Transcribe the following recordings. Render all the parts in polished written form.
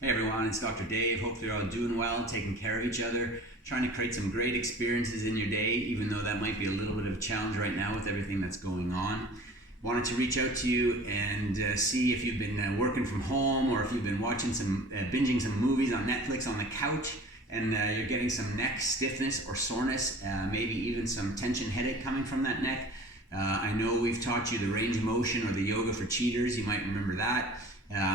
Hey everyone, it's Dr. Dave. Hope you're all doing well, taking care of each other, trying to create some great experiences in your day, even though that might be a little bit of a challenge right now with everything that's going on. Wanted to reach out to you and see if you've been working from home or if you've been watching binging some movies on Netflix on the couch and you're getting some neck stiffness or soreness, maybe even some tension headache coming from that neck. I know we've taught you the range of motion or the yoga for cheaters. You might remember that.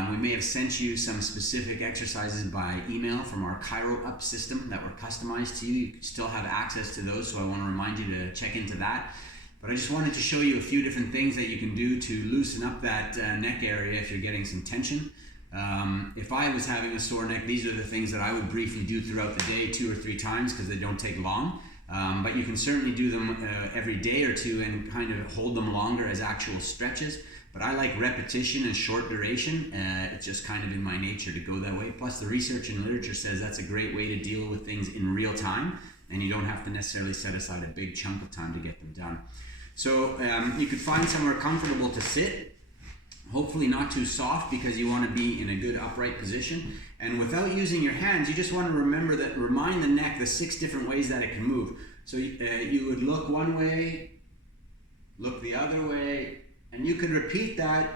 We may have sent you some specific exercises by email from our ChiroUp system that were customized to you. You still have access to those, so I want to remind you to check into that. But I just wanted to show you a few different things that you can do to loosen up that neck area if you're getting some tension. If I was having a sore neck, these are the things that I would briefly do throughout the day 2 or 3 times because they don't take long. But you can certainly do them every day or two and kind of hold them longer as actual stretches. But I like repetition and short duration. It's just kind of in my nature to go that way. Plus the research and literature says that's a great way to deal with things in real time, and you don't have to necessarily set aside a big chunk of time to get them done. So you could find somewhere comfortable to sit, hopefully not too soft because you want to be in a good upright position. And without using your hands, you just want to remind the neck the 6 different ways that it can move. So you would look one way, look the other way, and you could repeat that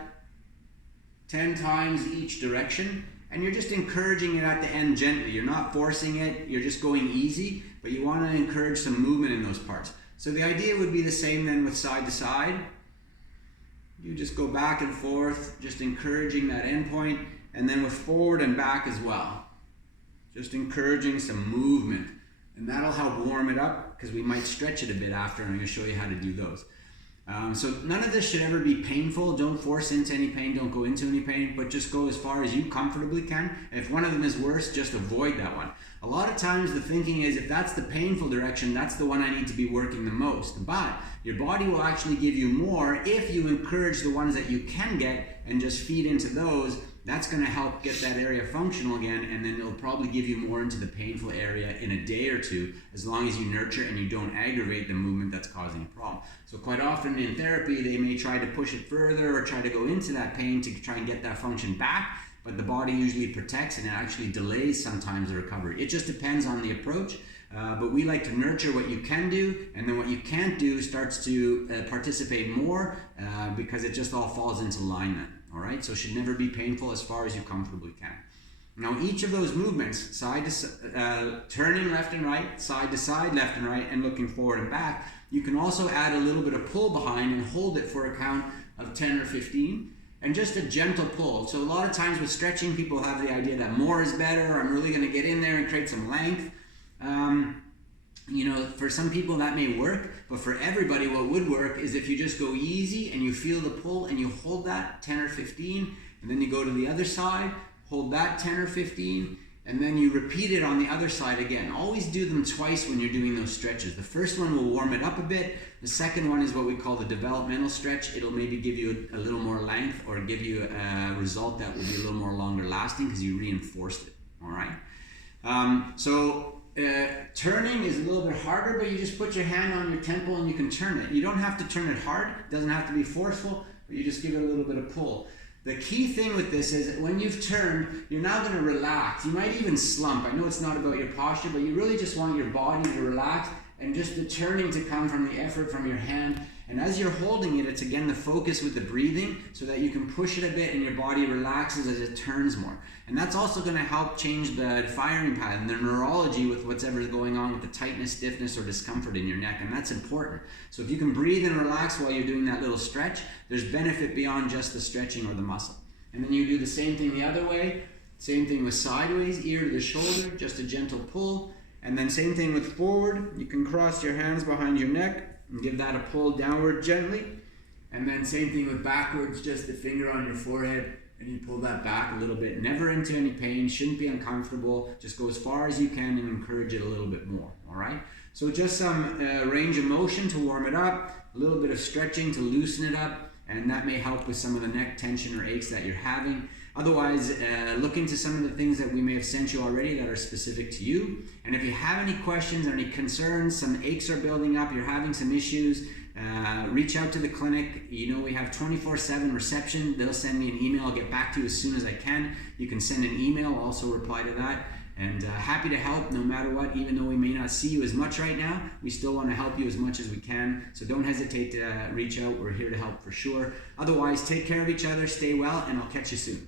10 times each direction, and you're just encouraging it at the end gently. You're not forcing it, you're just going easy, but you want to encourage some movement in those parts. So the idea would be the same then with side to side. You just go back and forth, just encouraging that end point, and then with forward and back as well. Just encouraging some movement, and that'll help warm it up because we might stretch it a bit after, and I'm going to show you how to do those. So none of this should ever be painful. Don't force into any pain, don't go into any pain, but just go as far as you comfortably can. And if one of them is worse, just avoid that one. A lot of times the thinking is if that's the painful direction, that's the one I need to be working the most. But your body will actually give you more if you encourage the ones that you can get and just feed into those. That's going to help get that area functional again, and then it'll probably give you more into the painful area in a day or two, as long as you nurture and you don't aggravate the movement that's causing a problem. So quite often in therapy, they may try to push it further or try to go into that pain to try and get that function back, but the body usually protects and it actually delays sometimes the recovery. It just depends on the approach, but we like to nurture what you can do, and then what you can't do starts to participate more because it just all falls into alignment. All right, so it should never be painful as far as you comfortably can. Now, each of those movements, side to turning left and right, side to side, left and right, and looking forward and back, you can also add a little bit of pull behind and hold it for a count of 10 or 15, and just a gentle pull. So a lot of times with stretching, people have the idea that more is better, I'm really going to get in there and create some length. You know, for some people that may work, but for everybody what would work is if you just go easy and you feel the pull and you hold that 10 or 15, and then you go to the other side, hold that 10 or 15, and then you repeat it on the other side again. Always do them twice when you're doing those stretches. The first one will warm it up a bit. The second one is what we call the developmental stretch. It'll maybe give you a little more length or give you a result that will be a little more longer lasting because you reinforced it, all right? Turning is a little bit harder, but you just put your hand on your temple and you can turn it. You don't have to turn it hard. It doesn't have to be forceful, but you just give it a little bit of pull. The key thing with this is that when you've turned, you're now going to relax. You might even slump. I know it's not about your posture, but you really just want your body to relax and just the turning to come from the effort from your hand. And as you're holding it, it's again the focus with the breathing so that you can push it a bit and your body relaxes as it turns more. And that's also going to help change the firing pattern, the neurology with whatever's going on with the tightness, stiffness, or discomfort in your neck. And that's important. So if you can breathe and relax while you're doing that little stretch, there's benefit beyond just the stretching or the muscle. And then you do the same thing the other way. Same thing with sideways, ear to the shoulder, just a gentle pull. And then same thing with forward. You can cross your hands behind your neck and give that a pull downward gently. And then same thing with backwards, just a finger on your forehead and you pull that back a little bit. Never into any pain, shouldn't be uncomfortable. Just go as far as you can and encourage it a little bit more, all right? So just some range of motion to warm it up, a little bit of stretching to loosen it up, and that may help with some of the neck tension or aches that you're having. Otherwise, look into some of the things that we may have sent you already that are specific to you. And if you have any questions or any concerns, some aches are building up, you're having some issues, reach out to the clinic. You know, we have 24/7 reception. They'll send me an email. I'll get back to you as soon as I can. You can send an email, I'll also reply to that. And happy to help no matter what. Even though we may not see you as much right now, we still want to help you as much as we can. So don't hesitate to reach out. We're here to help for sure. Otherwise, take care of each other, stay well, and I'll catch you soon.